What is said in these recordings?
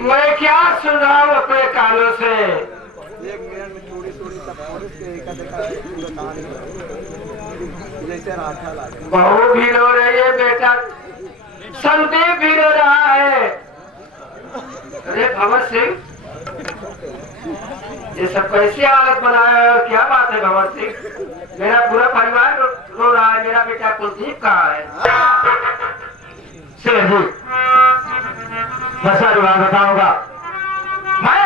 मैं क्या सुन रहा हूँ अपने कानों से? एक मिनट में थोड़ी थोड़ी सब पुरुष के एक जैसे राठा लागे। बहू भी रो रही है, बेटा संदीप भी रो रहा है। अरे भंवर सिंह, ये सब कैसी हालत बनाया है और क्या बात है भंवर सिंह? मेरा पूरा परिवार रो रहा है, मेरा बेटा कुलदीप कहाँ है? शेर जी, मैं सारी बात बताऊंगा। मैं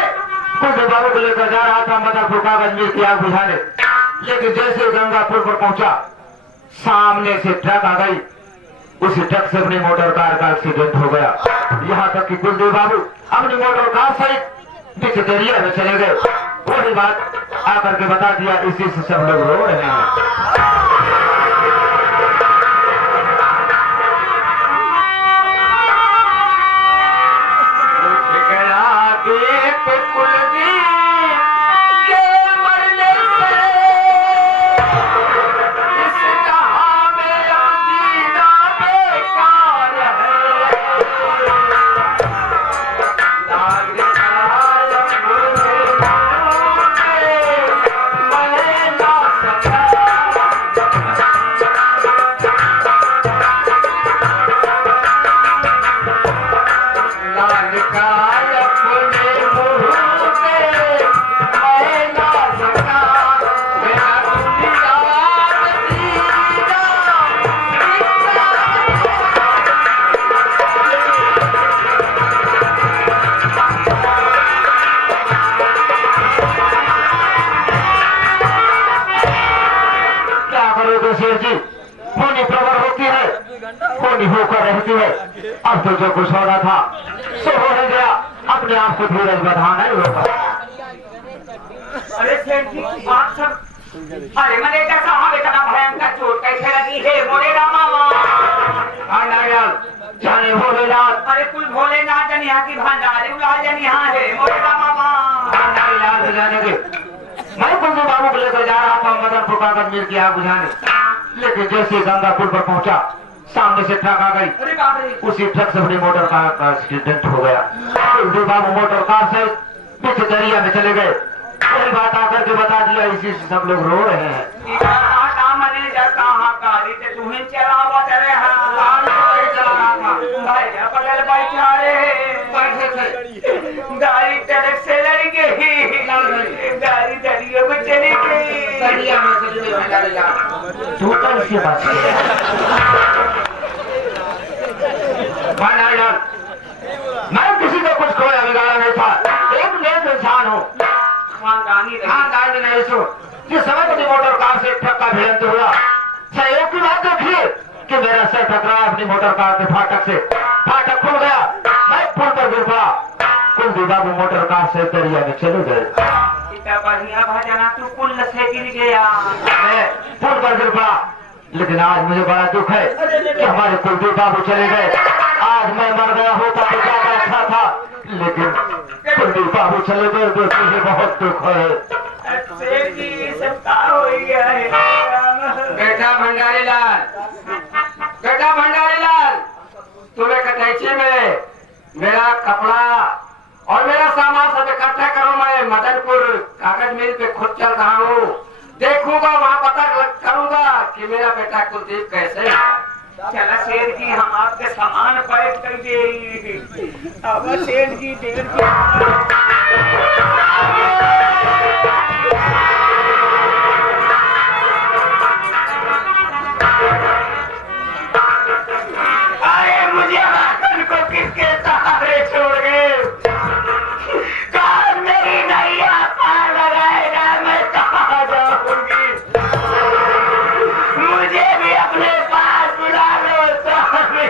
कुलदीप बाबू को लेकर जा रहा था मदनपुर कागज मिल की आग बुझाने, लेकिन जैसे गंगापुर पर पहुंचा, सामने से ट्रक आ गई। उसी ट्रक से अपनी मोटर कार का एक्सीडेंट हो गया। यहाँ तक कि कुलदीप बाबू अपनी मोटर कार सहित बीच दरिया में चले गए। वही बात आकर के बता दिया, इसी से सब लोग रो रहे हैं। होकर रहती है। अब तो जो कुछ होना था सो हो ही गया। अपने आप को धीरज बधाना ही होगा। अरे सेठ जी बात सब, अरे मैंने कैसा हमें इतना भयंकर चोट कैसे लगी है? मोरे रामा जाने भोलेनाथ, अरे कुल भोलेनाथ जन यहाँ की भंडारी उलाल जन यहाँ है। मोरे रामा जाने के मैं कुलदीप बाबू को लेकर जा रहा था मदनपुर कागज मिल की आग बुझाने, लेकिन जैसे गंगापुर पर पहुंचा, सामने से ट्रक आ गई। अरे बाप रे! उसी ट्रक से अपनी मोटर कार का एक्सीडेंट हो गया। कुलदीप बाबू मोटर कार से बीच दरिया में चले गए। वही बात आकर के बता दिया, इसी से सब लोग रो रहे हैं। तुम्हें चलावा तेरे बगल बैठा गाड़ी ट्रक से लड़ गई, गाड़ी दरिया में चली गई। मैं किसी को कुछ खोया बिगाड़ा नहीं था। एक नेक इंसान हूँ, खानदानी नहीं। सो जिस समय अपनी मोटर कार से ट्रक का भिड़ंत हुआ, सहयोग की बात देखिए कि मेरा सर टकराया अपनी मोटर कार के फाटक से। फाटक खुल गया, मैं पुल पर गिर पड़ा। कुलदीप बाबू मोटर कार से दरिया में चले गए। बढ़िया भजना तू पुल से गिर गया। मैं पुल पर गिर पड़ा, लेकिन आज मुझे बड़ा दुख है कि हमारे कुलदीप बाबू चले गए। आज मैं मर गया होता तो ज्यादा अच्छा था, लेकिन कुलदीप बाबू चले गए तो मुझे बहुत दुख है। बेटा भंडारी लाल, बेटा भंडारी लाल, तुम्हें कटैची में मेरा कपड़ा और मेरा सामान सब इकट्ठा करो। मैं मदनपुर कागज मिल पे खुद चल रहा हूँ, देखूंगा, वहाँ पता करूंगा कि मेरा बेटा कुलदीप कैसे है। चला सेठ जी, हम आपके सामान पैक कर दे। अब सेठ जी देर किसके सहारे छोड़ गए? कौन मेरी नैया पार लगाएगा? मैं कहाँ जाऊंगी? मुझे भी अपने पास बुला लो स्वामी।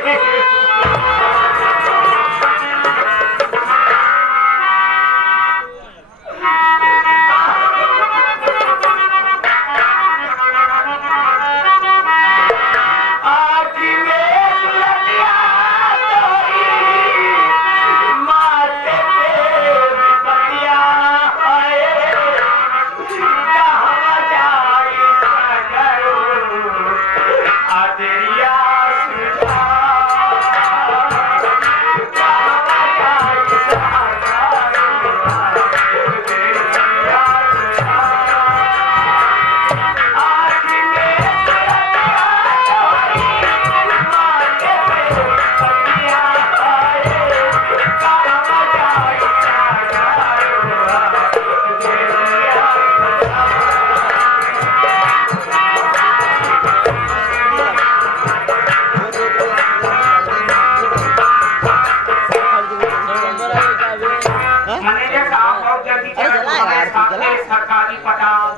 सरकारी पटाल।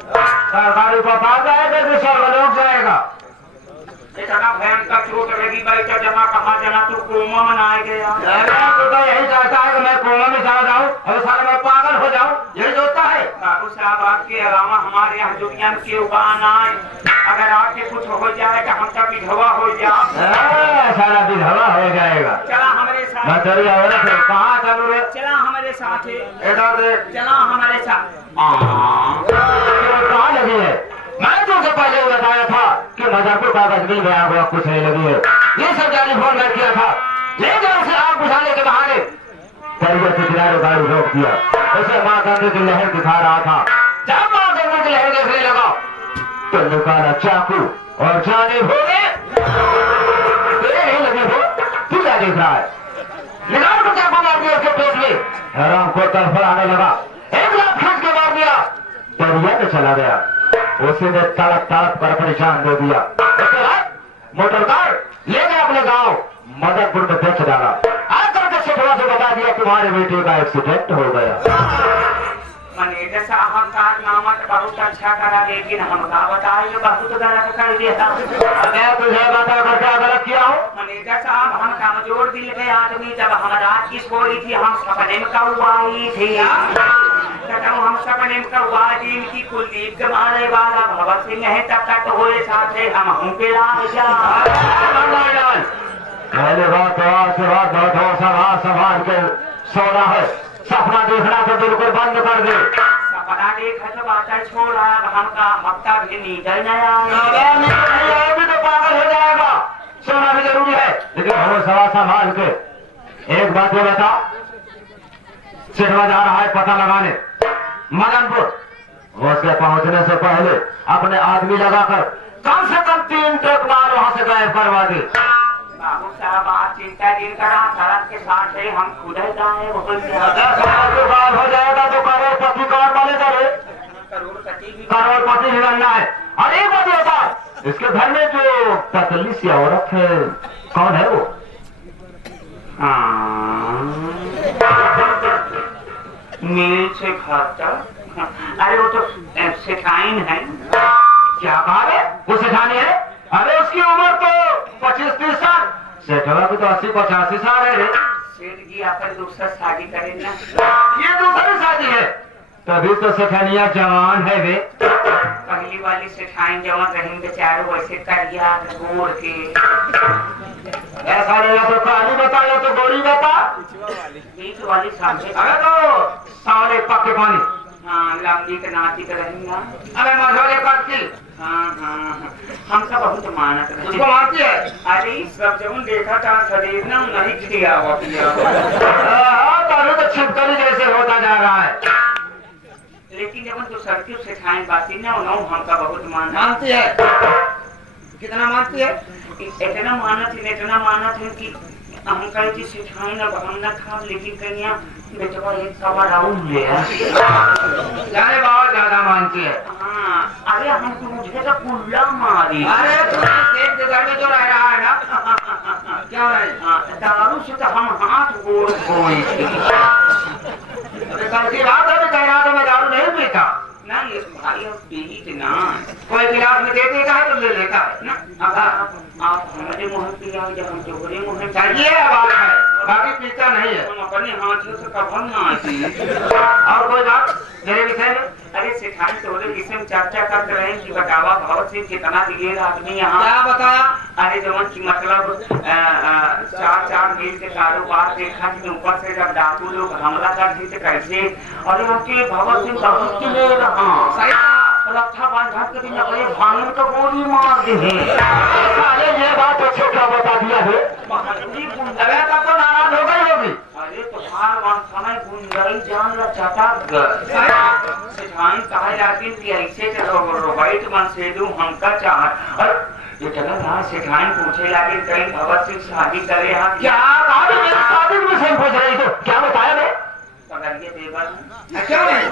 सरकारी पता जाएगा कि सर्वलोक जाएगा? इतना भयंकर चोट लगी भाई तो जमा कहा जना तू कोमा मनाए गया। तो यही चाहता है कि मैं कोमा में चला जाऊं और सारा मैं पागल हो जाऊं, यही सोचता है। बाबू साहब आपके अलावा हमारे यहाँ दुनिया में क्यों बाना है? अगर आपके कुछ हो जाए तो हम सब विधवा हो जाओ। सारा विधवा हो जाएगा। चला हमारे साथ। मैं तेरी औरत है, कहाँ चलू रे? चला हमारे साथ है। इधर देख। चला हमारे साथ। कहाँ लगी है? मैं तुमसे पहले बताया था कि मदरपुर कागज मिल गया, हुआ कुछ नहीं लगी है। ये सब टेलीफोन में किया था, लेकिन उसे आग बुझाने के बहाने दरिया के किनारे गाड़ी रोक दिया। उसे माँ गंगे की लहर दिखा रहा था। जब माँ गंगे की लहर देखने लगा तो निकाला चाकू और जाने भोगे तेरे नहीं लगे हो, तू क्या देख रहा है? निकाल को चाकू मार दिया उसके पेट में। हराम को तड़फड़ाने लगा, एक लाख खींच के मार दिया, दरिया में चला गया। उसी ने तड़प तड़प कर परेशान दे दिया। उसके बाद मोटर कार ले गया अपने गांव मदनपुर में बेच डाला। आकर के सेठवा से बता दिया तुम्हारे बेटे का एक्सीडेंट हो गया। मैनेजर साहब कारनामा तो बहुत अच्छा करा, लेकिन हमका बताइए बहुत गलत कर दिया। मैं तुझे बता कर क्या गलत किया हूँ? मैनेजर साहब हम कमजोर दिल के आदमी, जब हम रात की सोई थी हम सपने में कौआई थी। हम सपने में कौआ थी इनकी कुलदीप के मारे वाला भगत सिंह है, तब तक हुए साथे हम पे पहले बात तो आपसे बात बहुत और संभाल के सोना है। सपना देखना तो बिल्कुल बंद कर दे। सपना देखा तो बात छोड़ा, हमका हफ्ता भी नींद नहीं आया। भी तो पागल हो जाएगा। सोना भी जरूरी है, लेकिन हमें सवा संभाल के। एक बात ये बता, सेठवा जा रहा है पता लगाने मदनपुर। उसके पहुंचने से पहले अपने आदमी लगाकर कम से कम 3 ट्रक माल वहां से गायब करवा दे। बाबू साहब आप चिंता दिन करा, सड़क के साथ है हम खुद ही गायब हो जाएगा तो करोड़पति कौन बनेगा रे? करोड़पति भी बनना है। और एक बात बता, इसके घर में जो पतली सी औरत है कौन है वो? मिल से खाता। अरे वो तो सेठाइन है। क्या कहा रे? वो सेठानी है? अरे उसकी उम्र तो 25-30 साल। सेठवा की तो 80-85 साल है रे। सेठ जी अपन दूसरा शादी करें ना? ये दूसरी शादी है, तभी तो सेठानिया जवान है वे। पहली वाली सेठाइन जवान रहेंगे बेचारे, वैसे करिया गोर के। ऐसा नहीं तो काली बता या तो गोरी बता। बीच वाली सामने। अरे तो सावले पक्के पानी। हाँ लंबी के नाती के रहेंगे। अरे मझोले पक्की। हाँ हम सब बहुत मानत रहे। उसको मारती है? अरे सब जब देखा था शरीर ना नहीं खिया हुआ पिया हुआ। तभी तो छिपकली जैसे होता जा रहा है। लेकिन जब तो सरकी से खाएं बाती ना हमका बहुत मानती है। कितना मानती है? इतना मानत है कि हम कहे थी सिखाई ना हम न खा, लेकिन कन्या बेटवा एक सवा राउंड ले जाने बहुत ज्यादा मानती है। हाँ अरे हम मुझे तो कुल्ला मारी। अरे सेठ के घर में जो रह रहा है ना क्या है? दारू से तो हम हाथ गोड़ धोए थे। कल की बात है, कह रहा था मैं दारू नहीं पीता। ना ये भाई पीत ना, कोई गिलास में दे देता है तो ले लेता है ना। आप हमारे मुँह पिया जब हम जोहरे मुँह चाहिए बात है, बाकी पीता नहीं है। हम अपने हाथों से कभर ना आती। और कोई बात मेरे विषय में? अरे सिखाई तोरे विषय में चर्चा करते रहे कि बतावा भाव से कितना दिए आदमी यहाँ। क्या बताया? अरे जवन की मतलब 4 मील के कारोबार देखा कि ऊपर से जब डाकू लोग हमला कर दी तो कैसे। और यहाँ के भगत सिंह बहुत ले रहा सही रक्षा बांधा के दिन अपने भांगन को गोली मार दी। अरे ये बात अच्छे क्या बता दिया है? अरे तब तो नाराज हो गई होगी। अरे तुम्हार समय गुंडाई जान ला चटक सिखाई कहा जाती कि ऐसे रोबाइट मन से दू हमका चाहत। और इतना ना सिखाई पूछे लागे कहीं भगत सिंह शादी करे हाँ क्या मेरी शादी में से पूछ रही तो क्या बताया मैं? पकड़िए देवर क्यों नहीं?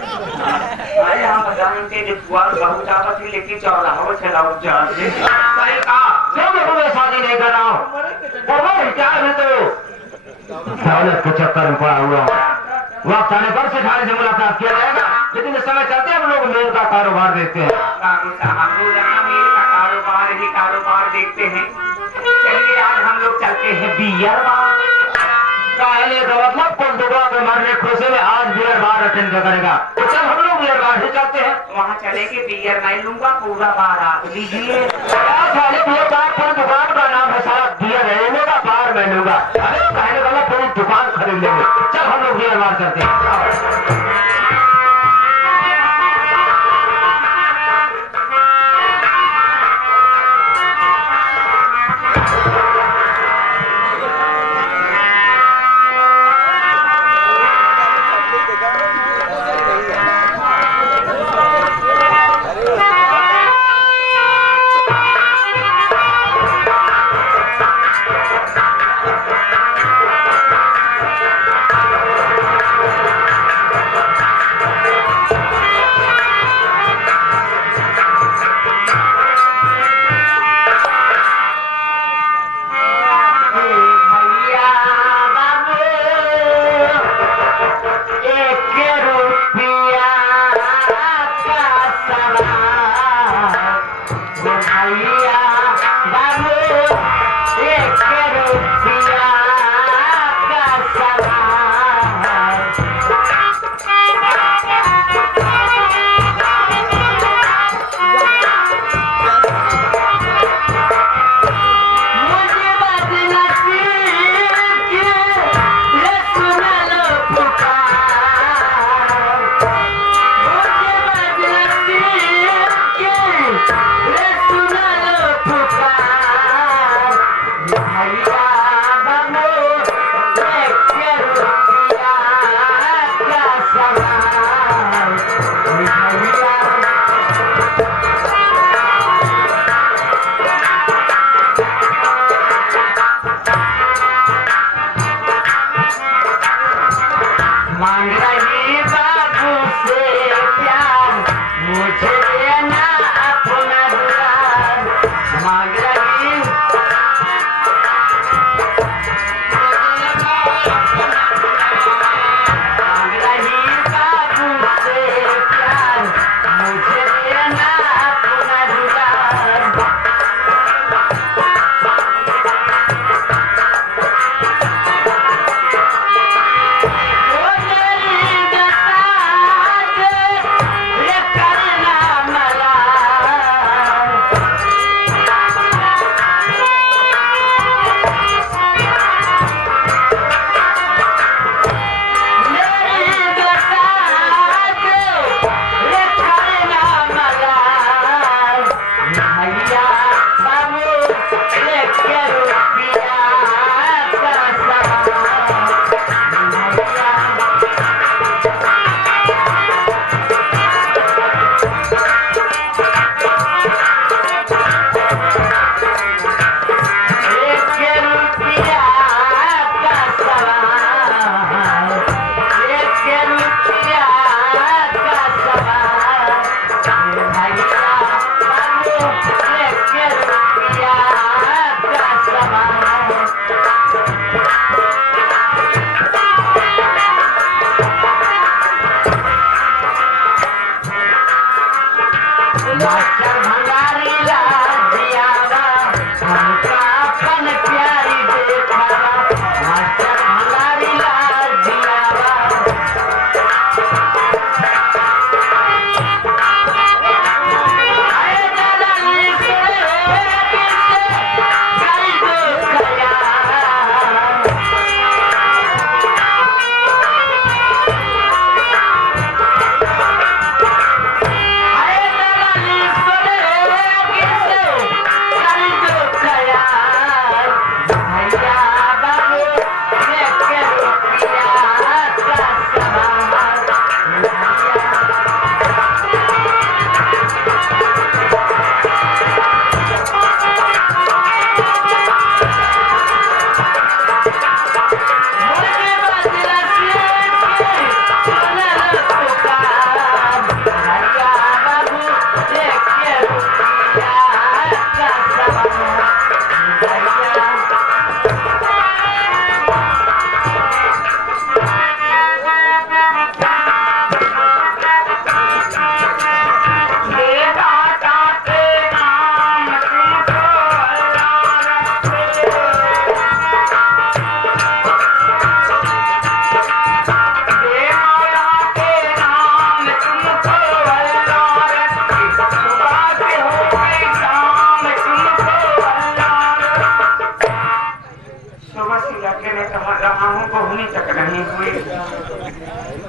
अरे हम बताएंगे लिखवार बहुत आवत है, लेकिन चौराहा चलाओ जान से सही कहा। क्यों मैं शादी नहीं कर रहा हूँ? क्या है तो दौलत के चक्कर में पड़ा हुआ हूँ। वक्त आने पर सेठानी से मुलाकात किया जाएगा, लेकिन इस समय चलते हम लोग मेल का कारोबार देखते हैं। बाबू साहब रोजाना मेल का कारोबार देखते हैं। चलिए आज हम लोग चलते हैं बियर बार। कहने का मतलब कौन दुआ के मरने खुशी में आज बियर बार अटेंड करेगा, तो चल हम लोग बियर बार ही चलते हैं। वहाँ चलेंगे, बियर मैं लूंगा, पूरा बार आप लीजिए। साले बियर बार पर दुकान का नाम है, सारा बियर रहने का बार मैं लूंगा। अरे कहने का मतलब पूरी दुकान खरीद लेंगे। चल हम लोग बियर बार करते हैं।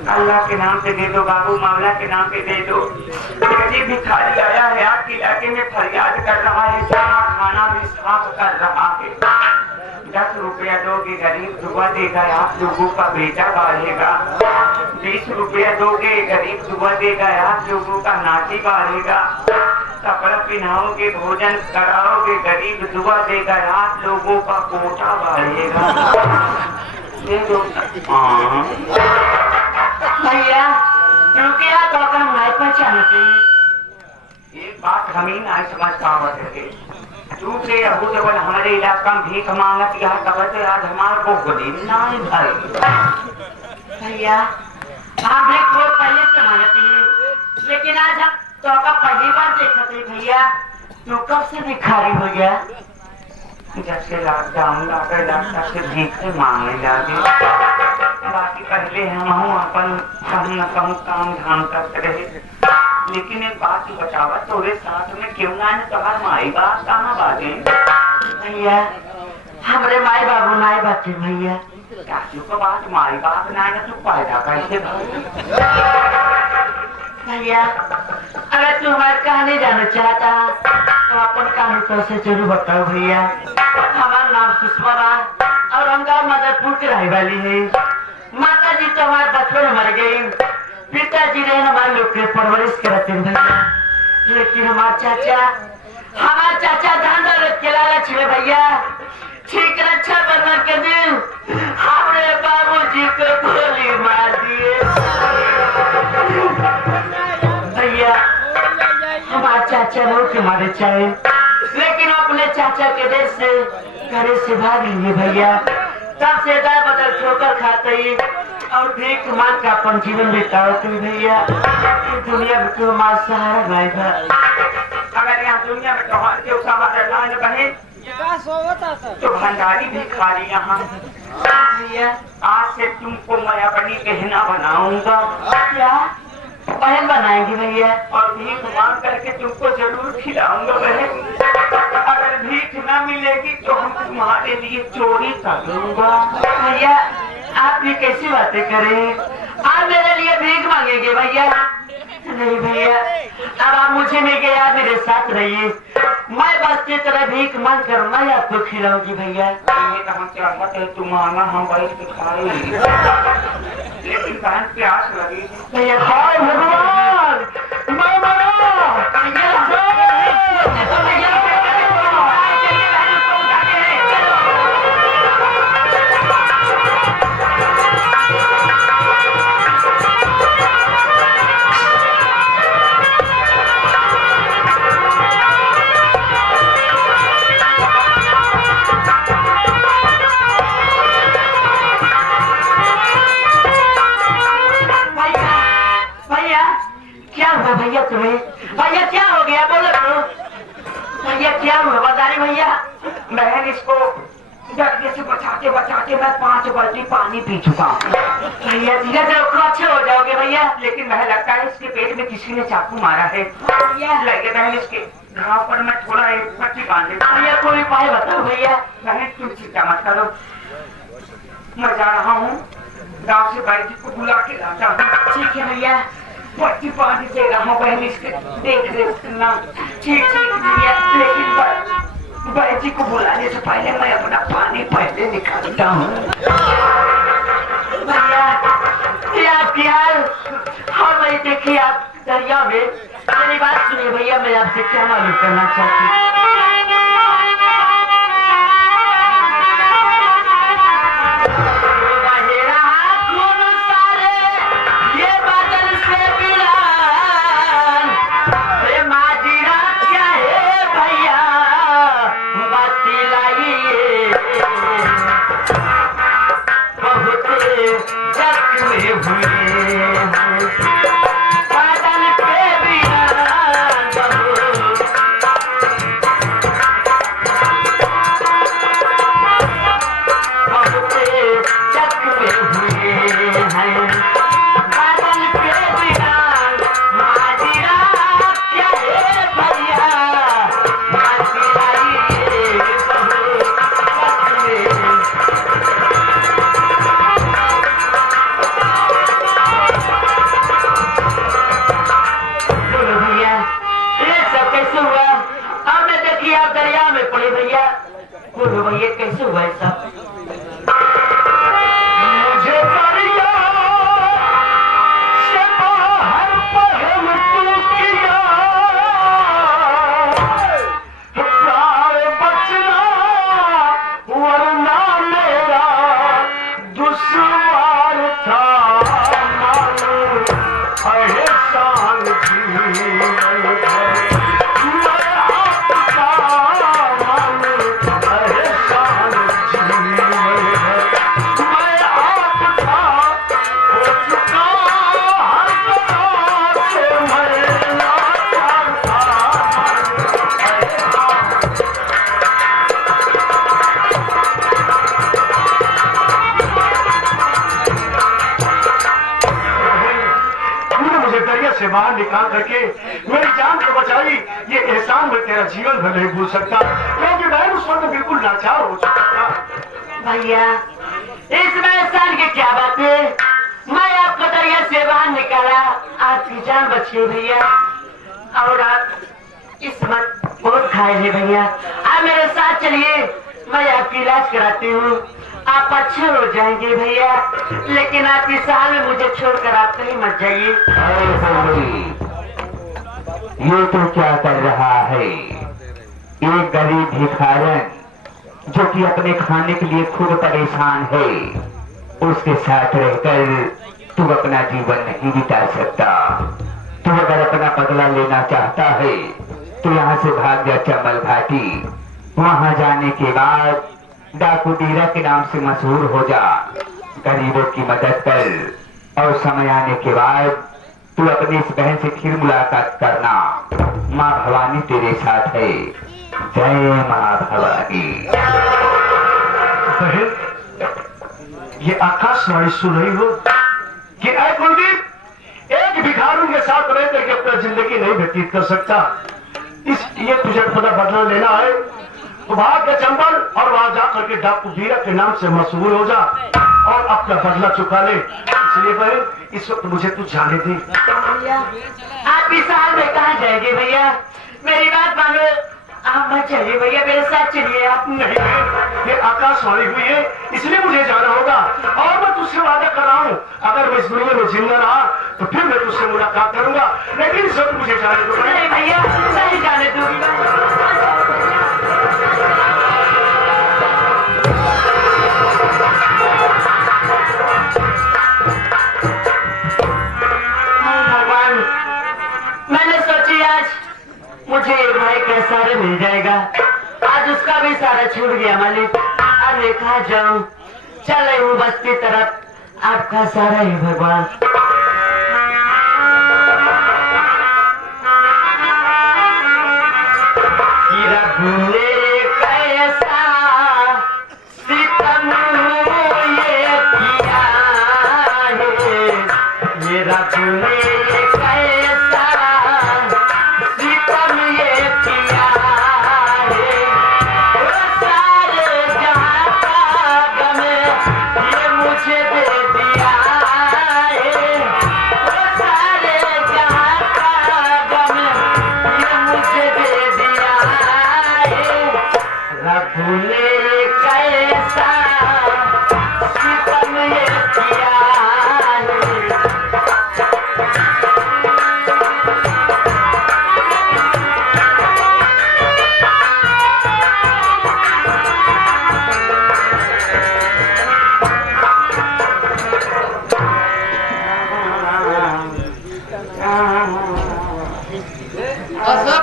अल्लाह के नाम पे दे दो बाबू, मामला के नाम पे दे दो। गरीब भिखारी आया है आपके इलाके में, फरियाद कर रहा है, खाना भी साफ कर रहा है। 10 रुपया दोगे गरीब दुआ देगा, आप लोगों का बेटा बढ़ेगा। 20 रुपया दोगे गरीब दुआ देगा, आप लोगों का नाती बढ़ेगा। कपड़ा पहनाओगे, भोजन कराओगे, गरीब दुआ देगा, आप लोगों का कोटा बढ़ेगा। भैया रुपया तो कम नहीं पहचानते। एक बात हम ही नहीं समझ पावत है। तू से अबू जब हमारे इलाका में भीख मांगत यह कबत आज हमारे को गोली नहीं भाई। भैया आप भी खूब पहले से मांगती है, लेकिन आज हम तो का पहली बार देखते भैया। तू कब से भिखारी हो गया? जब से लॉकडाउन लगे लगता से भीख मांगने लगे। बाकी पहले हम अपन कहीं न कहूँ काम धाम करते रहे। लेकिन एक बात ही बतावा, तोरे साथ में क्यों ना तुम्हार माई बाप कहाँ बाजे? भैया हमारे माई बाबू नाई बाते भैया। चाचू को बात माई बाप ना तू पैदा कैसे भैया? अगर तू हमारी कहानी जानना चाहता तो अपन कहानी तो से जरूर बताओ भैया। हमारा नाम सुषमा और हम गाँव मदरपुर के रहने वाली है। माता जी तो हमारे बचपन में मर गई, पिताजी ने हमारे लोग के परवरिश करते भैया। लेकिन हमारे चाचा धन दौलत के लालच में भैया ठीक रक्षा बंधन के दिन हमारे बाबूजी को गोली मार दिए भैया। हमारे चाचा लोग के मारे चाहे, लेकिन अपने चाचा के देश से घर से भाग लिए भैया। तब से दाल बदल ठोकर खाते ही और भीख मांग का अपन जीवन बिताते भैया। दुनिया में क्यों हमारा सहारा नहीं था? अगर यहाँ दुनिया में त्योहार के सहारा न बने तो भंडारी भिखारी यहाँ भैया। आज से तुमको मैं अपनी बहना बनाऊंगा। क्या बहन बनाएंगे भैया? और भीख मांग करके तुमको जरूर खिलाऊंगा बहन। अगर भीख न मिलेगी तो हम तुम्हारे लिए चोरी करूंगा। भैया आप ये कैसी बातें करें? आप मेरे लिए भीख मांगेंगे भैया? नहीं भैया, अब आप मुझे मिल गए, आप मेरे साथ रहिए। मैं बस की तरह भीख मांग कर मैं आपको खिलाऊंगी भैया। ये तो हम चाहत है तुम मांगा हम बैठ के खाए, लेकिन बहन प्यास लगी भैया। भगवान मैं भैया तुम्हें भैया क्या हो गया? बोलो तो भैया क्या हुआ? बता रही भैया। बहन इसको दर्द से बचाते बचाते मैं 5 बाल्टी पानी पी चुका हूँ। भैया धीरे धीरे अच्छे हो जाओगे भैया। लेकिन मैं लगता है इसके पेट में किसी ने चाकू मारा है। लगे बहन इसके घाव पर मैं थोड़ा एक पट्टी बांध देता हूँ। भैया कोई उपाय बताओ भैया। बहन तुम चिंता मत करो, मैं जा रहा हूँ गाँव से भाई जी को बुला के लाता हूँ। ठीक है भैया। पट्टी पानी दे रहा हूँ बहन, इसके देख रेख करना। ठीक भैया, लेकिन भाई जी को बुलाने से पहले मैं अपना पानी पहले निकालता हूँ। भैया ये आपकी हाल और भाई देखिए आप दरिया में। मेरी बात सुनिए भैया, मैं आपसे क्या मालूम करना चाहती हूँ। भाई साहब। मुझे दरिया से बाहर पहल तू किया, प्राण बचना वरना मेरा दुश्वार था। एहसान जीवन भर मैं आपका मानू, एहसान जीवन भर मैं आपका हो चुका, हर तरह से मैं लाचार था। मुझे दरिया से बाहर निकाल करके मेरी जान को बचाई, ये एहसान मैं तेरा जीवन भर नहीं भूल सकता, क्योंकि मैं उस वक्त बिल्कुल लाचार हो चुका था। भैया इसमें एहसान की क्या बात है, मैं आपको दरिया से बाहर निकाला, आपकी जान बची भैया, और आप इस वक्त बहुत खाए हैं भैया। आप मेरे साथ चलिए, मैं आपकी इलाज कराती हूँ, आप अच्छे हो जाएंगे भैया, लेकिन आप इस हाल में मुझे छोड़कर आप कहीं मत जाइए। ये तो क्या कर रहा है? एक गरीब भिखारन जो कि अपने खाने के लिए खुद परेशान है, उसके साथ रहकर तू अपना जीवन नहीं बिता सकता। तू अगर अपना बदला लेना चाहता है तो यहाँ से भाग जा चंबल घाटी, वहां जाने के बाद डाकू डीरा के नाम से मशहूर हो जा, गरीबों की मदद कर, और समय आने के बाद तू अपनी इस बहन से फिर मुलाकात करना। माँ भवानी तेरे साथ है। जय माँ भवानी। बहन, ये आकाशवाणी सुन रही हो कि ऐ कुलदीप एक भिखारू के साथ रह करके अपना जिंदगी नहीं व्यतीत कर सकता, इसलिए तुझे अपना बदला लेना है तो भाग के चंबल और वहां जाकर के डाकू डीरा के नाम से मशहूर हो जा और अपना बदला चुका ले। इसलिए बहन इस वक्त मुझे तू जाने दे। भैया आप इस हाल में कहाँ जाएंगे भैया, मेरी बात मानो, आप मत चलिए भैया, मेरे साथ चलिए आप। नहीं बहन, ये आकाशवाणी हुई है इसलिए मुझे जाना होगा, और मैं तुझसे वादा कर रहा हूँ अगर मैं इस दुनिया में जिंदा रहा तो फिर मैं तुझसे मुलाकात करूंगा, लेकिन इस वक्त मुझे जाने दो। नहीं भैया नहीं जाने दूंगी। भगवान, मैंने सोची आज मुझे ये भाई का सहारा मिल जाएगा, आज उसका भी सहारा छूट गया मालिक। अब देखा जाऊं, चल रही हूँ बस्ती तरफ, आपका सहारा ही भगवान।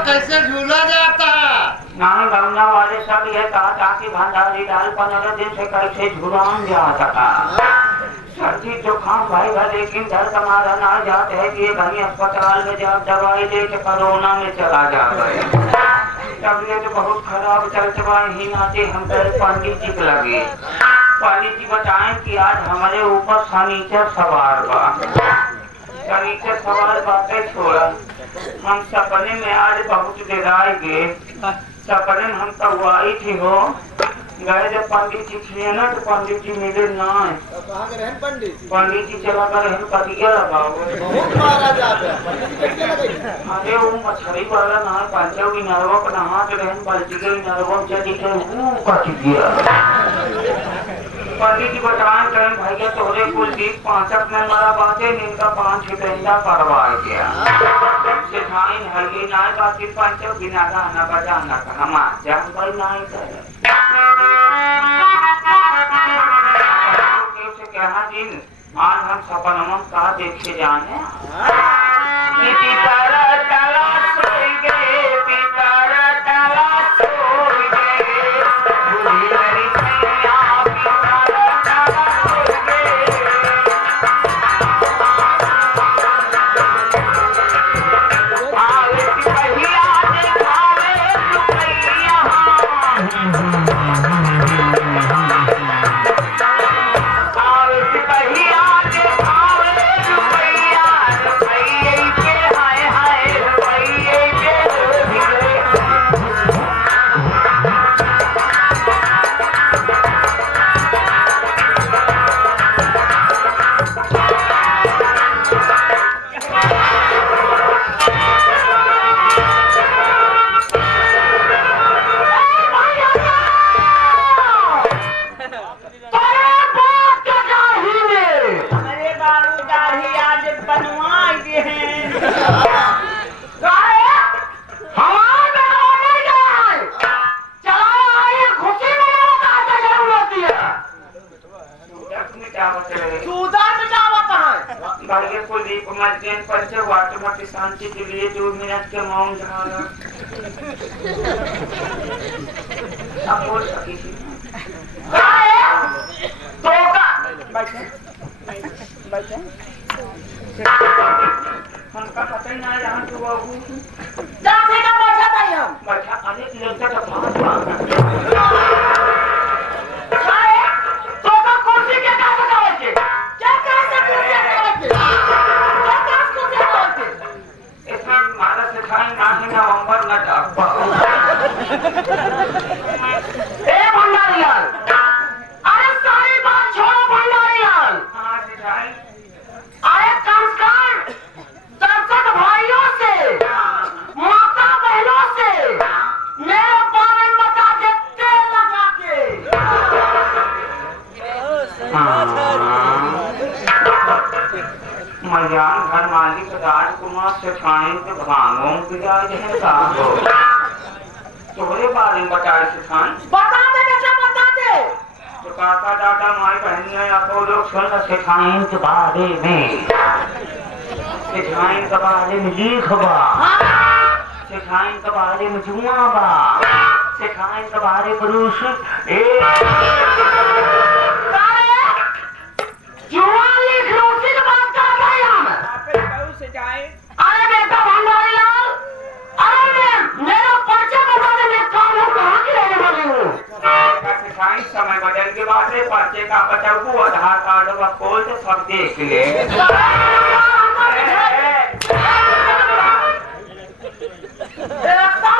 कैसे झूला जाता है? नाम गंगा वाले सब ये कहा ताकि भंडारी लाल 15 दिन से कैसे झुलान जाता था। सर्दी जुकाम भाईगा, लेकिन डर तुम्हारा ना जाते है कि ये कहीं अस्पताल में जब दवाई ले तो कोरोना में चला जाता है। तबीयत बहुत खराब चलता ही नाते हम पंडित जी लगे। पंडित जी बताएं कि आज हमारे ऊपर शनिचर सवार बा। शनिचर सवार बातें छोड़ा, हम सपने में आज बहुत डराए गए। सपने में हम तवाई थी हो गए जब पंडित जी थे ना तो पंडित जी मिले ना। तो कहाँ के रहन पंडित जी? पंडित जी चला कर रहन कटिया लगाओ। बहुत महाराजा पे पंडित जी कटिया लगाई। अरे वो मछली वाला ना पंचों की नरवा पर नहा के रहन बाल्टी के नरवा चली के वो कटिया। पंडित जी बताएं करें भैया तोरे कुलदीप 5 में मरा बाते इनका 5 हितेंदा करवाए गया। सिखाइन हल्दी नाय बाकी पंचों बिना गाना बजाना का हम जान भाई नाय करे। कहा दिन आज हम सपनों का देखे जाने पितारा ताला सोई गए पितारा ताला सोई गए बुरी मेरी मैया पितारा ताला सोई गए आवे सिपहिया दिखावे रुपैया शांति के लिए 2 मिनट के मौन धारा अब बोल सकी थी तो बैठे उनका पता ही ना जहाँ तो बाबू बैठा भाई हम बैठा अनेक लगता था 5 नवंबर न भंडारीलाल अरे सारी बात छोड़ो भंडारीलाल। हाँ सिखाई अरे कम से कम 10 भाइयों से माता बहनों से मेरे बारे में बता दे तेल लगा के। मजान घर मालिक राजकुमार सिखाई के भांगों की राज है साहब तोरे बारे में बताए सिखाई बता दे बेटा बता दे। तो काका दादा माई बहन आपको लोग सुन सिखाई के बारे में सिखाई के बारे में लिख बा सिखाई के बारे में जुआ बा सिखाई के बारे पुरुष जुआ लिख लो उसी की बात कर रहे हैं हम। अरे बेटा भंडारीलाल अरे मेरा परिचय बता दे मैं कौन हूँ कहाँ की रहने वाली हूँ। सिखाई समय बदल के बाद पर्चे का बचाऊ आधार कार्ड व कोड सब देख ले। रखता